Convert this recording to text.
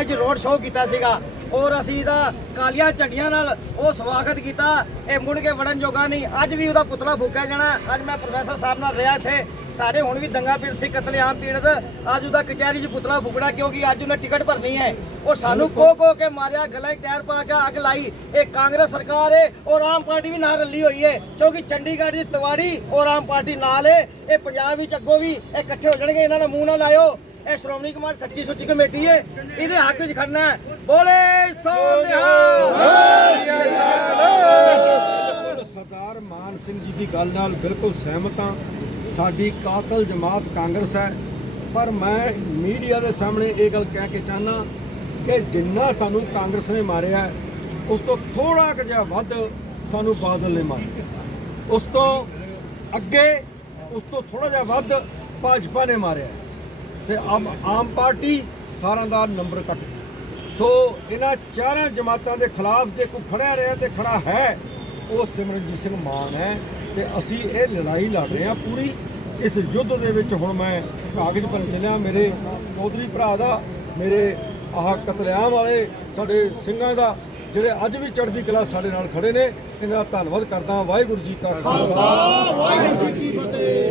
ਅੱਜ road show ਕੀਤਾ ਸੀਗਾ। ਔਰ ਅਸੀਂ ਇਹਦਾ ਕਾਲੀਆਂ ਝੰਡੀਆਂ ਨਾਲ ਉਹ ਸਵਾਗਤ ਕੀਤਾ। ਇਹ ਮੁੜ ਕੇ ਵੜਨ ਜੋਗਾ ਨਹੀਂ। ਅੱਜ ਵੀ ਉਹਦਾ ਪੁਤਲਾ ਫੂਕਿਆ ਜਾਣਾ। ਅੱਜ ਮੈਂ ਪ੍ਰੋਫੈਸਰ ਸਾਹਿਬ ਨਾਲ ਰਿਹਾ ਇੱਥੇ। ਸਾਡੇ ਹੁਣ ਵੀ ਦੰਗਾ ਪੀੜ ਸੀ ਕਤਲੇਆਮ ਪੀੜਤ। ਅੱਜ ਉਹਦਾ ਕਚਹਿਰੀ 'ਚ ਪੁਤਲਾ ਫੂਕਣਾ ਕਿਉਂਕਿ ਅੱਜ ਉਹਨੇ ਟਿਕਟ ਭਰਨੀ ਹੈ। ਉਹ ਸਾਨੂੰ ਕੋ ਕੋ ਕੇ ਮਾਰਿਆ ਗਲਾ 'ਚ ਟਾਇਰ ਪਾ ਕੇ ਅੱਗ ਲਾਈ। ਇਹ ਕਾਂਗਰਸ ਸਰਕਾਰ ਹੈ ਔਰ ਆਮ ਪਾਰਟੀ ਵੀ ਨਾਲ ਰਲੀ ਹੋਈ ਹੈ ਕਿਉਂਕਿ ਚੰਡੀਗੜ੍ਹ ਦੀ ਤਵਾੜੀ ਔਰ ਆਮ ਪਾਰਟੀ ਨਾਲ ਹੈ ਇਹ ਪੰਜਾਬ ਵਿੱਚ ਅੱਗੋਂ ਵੀ ਇਕੱਠੇ ਹੋ ਜਾਣਗੇ। ਇਹਨਾਂ ਦਾ ਮੂੰਹ ਨਾ ਲਾਇਓ। ਇਹ ਸ਼੍ਰੋਮਣੀ ਕਮਾਂਡ ਸੱਚੀ ਸੁੱਚੀ ਕਮੇਟੀ ਹੈ ਇਹਦੇ ਹੱਕ ਵਿੱਚ ਖੜਨਾ ਹੈ। ਬੋਲੇ ਸੋ ਬਿਲਕੁਲ ਸਰਦਾਰ ਮਾਨ ਸਿੰਘ ਜੀ ਦੀ ਗੱਲ ਨਾਲ ਬਿਲਕੁਲ ਸਹਿਮਤ ਹਾਂ। ਸਾਡੀ ਕਾਤਲ ਜਮਾਤ ਕਾਂਗਰਸ ਹੈ। ਪਰ ਮੈਂ ਮੀਡੀਆ ਦੇ ਸਾਹਮਣੇ ਇਹ ਗੱਲ ਕਹਿ ਕੇ ਚਾਹਨਾ ਕਿ ਜਿੰਨਾ ਸਾਨੂੰ ਕਾਂਗਰਸ ਨੇ ਮਾਰਿਆ ਉਸ ਤੋਂ ਥੋੜਾ ਕੁ ਜਿਹਾ ਵੱਧ ਸਾਨੂੰ ਬਾਦਲ ਨੇ ਮਾਰਿਆ ਉਸ ਤੋਂ ਅੱਗੇ, ਉਸ ਤੋਂ ਥੋੜਾ ਜਿਹਾ ਵੱਧ ਭਾਜਪਾ ਨੇ ਮਾਰਿਆ ਤੇ ਆਮ ਆਮ ਪਾਰਟੀ ਸਾਰਿਆਂ ਦਾ ਨੰਬਰ ਕੱਟ ਸੋ ਇਹਨਾਂ ਚਾਰਾਂ ਜਮਾਤਾਂ ਦੇ ਖਿਲਾਫ ਜੇ ਕੋਈ ਖੜਿਆ ਰਿਹਾ ਤੇ ਖੜਾ ਹੈ, ਉਹ ਸਿਮਰਨਜੀਤ ਸਿੰਘ ਮਾਨ ਹੈ ਤੇ ਅਸੀਂ ਇਹ ਲੜਾਈ ਲੜ ਰਹੇ ਹਾਂ ਪੂਰੀ। ਇਸ ਯੁੱਧ ਦੇ ਵਿੱਚ ਹੁਣ ਮੈਂ ਕਾਗਜ਼ ਭਰਨ ਚੱਲਿਆ, ਮੇਰੇ ਚੌਧਰੀ ਭਰਾ ਦਾ, ਮੇਰੇ ਆਹ ਕਤਲੇਆਮ ਵਾਲੇ, ਸਾਡੇ ਸਿੰਘਾਂ ਦਾ, ਜਿਹੜੇ ਅੱਜ ਵੀ ਚੜ੍ਹਦੀ ਕਲਾ ਸਾਡੇ ਨਾਲ ਖੜੇ ਨੇ, ਇਹਨਾਂ ਦਾ ਧੰਨਵਾਦ ਕਰਦਾ ਵਾਹਿਗੁਰੂ ਜੀ ਕਾ ਖਾਲਸਾ, ਵਾਹਿਗੁਰੂ ਜੀ ਕੀ ਫਤਿਹ।